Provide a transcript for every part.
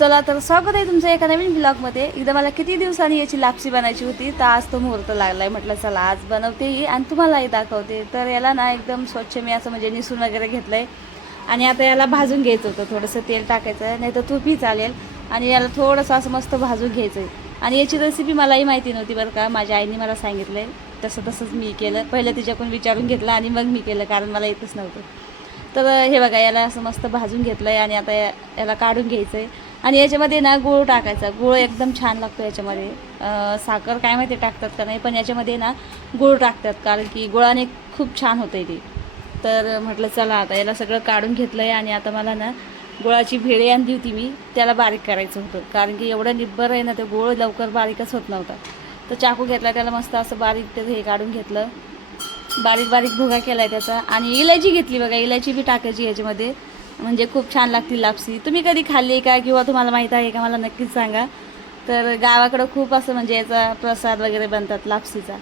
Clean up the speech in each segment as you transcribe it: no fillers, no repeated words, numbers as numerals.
चला तर स्वागत आहे तुमचं एका नवीन ब्लॉगमध्ये. एकदा मला किती दिवसांनी याची लापसी बनायची होती, तर आज तो मुहूर्त लागलाय. म्हटलं चला आज बनवते ही आणि तुम्हालाही दाखवते. तर याला ना एकदम स्वच्छ मी असं म्हणजे निसून वगैरे घेतलंय आणि आता याला भाजून घ्यायचं होतं. थोडंसं तेल टाकायचं, नाही तर तूपही चालेल. आणि याला थोडंसं असं मस्त भाजून घ्यायचं आहे. आणि याची रेसिपी मलाही माहिती नव्हती बरं का, माझ्या आईने मला सांगितलं आहे. तसंच मी केलं. पहिलं तिच्याकडून विचारून घेतलं आणि मग मी केलं, कारण मला येतच नव्हतं. तर हे बघा, याला असं मस्त भाजून घेतलं आहे आणि आता याला काढून घ्यायचं आहे. आणि याच्यामध्ये ना गूळ टाकायचा. गूळ एकदम छान लागतो याच्यामध्ये. साखर काय माहिती टाकतात का नाही, पण याच्यामध्ये ना गूळ टाकतात, कारण की गुळाने खूप छान होतं आहे ते. तर म्हटलं चला आता याला सगळं काढून घेतलं आहे. आणि आता मला ना गुळाची भेळी आणली होती मी, त्याला बारीक करायचं होतं, कारण की एवढं निब्बर आहे ना ते गूळ लवकर बारीकच होत नव्हता. तर चाकू घेतला, त्याला मस्त असं बारीक त्याचं हे काढून घेतलं, बारीक बारीक भुगा केला आहे त्याचा. आणि इलायची घेतली बघा, इलायची बी टाकायची याच्यामध्ये, म्हणजे खूप छान लागते लापसी. तुम्ही कधी खाल्ली का किंवा तुम्हाला माहीत आहे का, मला नक्कीच सांगा. तर गावाकडं खूप असं म्हणजे याचा प्रसाद वगैरे बनतात लापसीचा.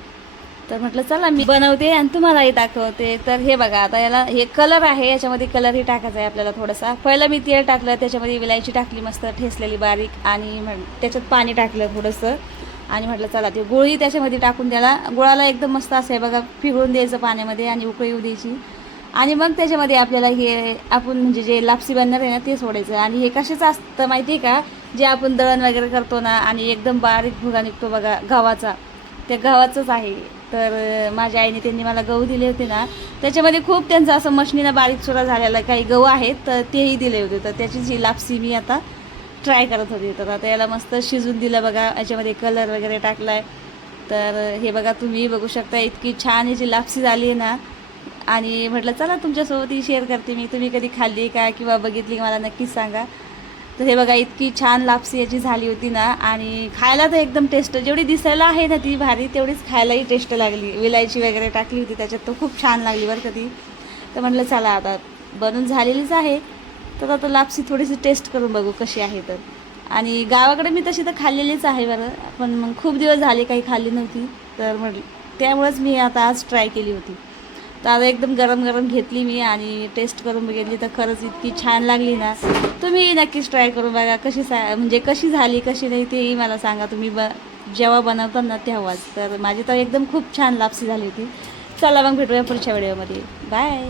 तर म्हटलं चला मी बनवते आणि तुम्हालाही दाखवते. तर हे बघा, आता याला हे कलर आहे, याच्यामध्ये कलरही टाकायचा आहे आपल्याला थोडासा. पहिलं मी तेल टाकलं, त्याच्यामध्ये विलायची टाकली मस्त ठेसलेली बारीक, आणि त्याच्यात पाणी टाकलं थोडंसं. आणि म्हटलं चला ते गुळही त्याच्यामध्ये टाकून त्याला, गुळाला एकदम मस्त असं आहे बघा पिघळून द्यायचं पाण्यामध्ये आणि उकळी येऊ द्यायची. आणि मग त्याच्यामध्ये आपल्याला हे आपण म्हणजे जे लापसी बनणार आहे ना ते सोडायचं. आणि हे कशाचं असतं माहिती आहे का, जे आपण दळण वगैरे करतो ना आणि एकदम बारीक भुगा निघतो बघा गव्हाचा, त्या गव्हाचंच आहे. तर माझ्या आईने त्यांनी मला गहू दिले होते ना, त्याच्यामध्ये खूप त्यांचं असं मशनीनं बारीक सुद्धा झालेलं काही गहू आहेत, तर तेही दिले होते. तर त्याचीच ही लापसी मी आता ट्राय करत होती. तर आता याला मस्त शिजून दिलं बघा, याच्यामध्ये कलर वगैरे टाकला आहे. तर हे बघा, तुम्ही बघू शकता इतकी छान याची लापसी झाली आहे ना. आणि म्हटलं चला तुमच्यासोबतही शेअर करते मी, तुम्ही कधी खाल्ली का किंवा बघितली का मला नक्कीच सांगा. तर हे बघा, इतकी छान लापसी याची झाली होती ना, आणि खायला तर एकदम टेस्ट, जेवढी दिसायला आहे ना ती भारी, तेवढीच खायलाही टेस्ट लागली. विलायची वगैरे टाकली होती त्याच्यात, तर खूप छान लागली बरं का ती. तर म्हटलं चला आता बनून झालेलीच आहे, तर आता लापसी थोडीशी टेस्ट करून बघू कशी आहे. तर आणि गावाकडे मी तशी तर खाल्लेलीच आहे बरं, पण मग खूप दिवस झाले काही खाल्ली नव्हती, तर म्हटलं त्यामुळंच मी आता आज ट्राय केली होती. तर आता एकदम गरम गरम घेतली मी आणि टेस्ट करून बघितली, तर खरंच इतकी छान लागली ना. तुम्ही नक्कीच ट्राय करून बघा, म्हणजे कशी झाली कशी नाही तेही मला सांगा तुम्ही जेव्हा बनवता ना तेव्हाच. तर माझी तर एकदम खूप छान लापसी झाली होती. चला मग भेटूया पुढच्या व्हिडिओमध्ये. बाय.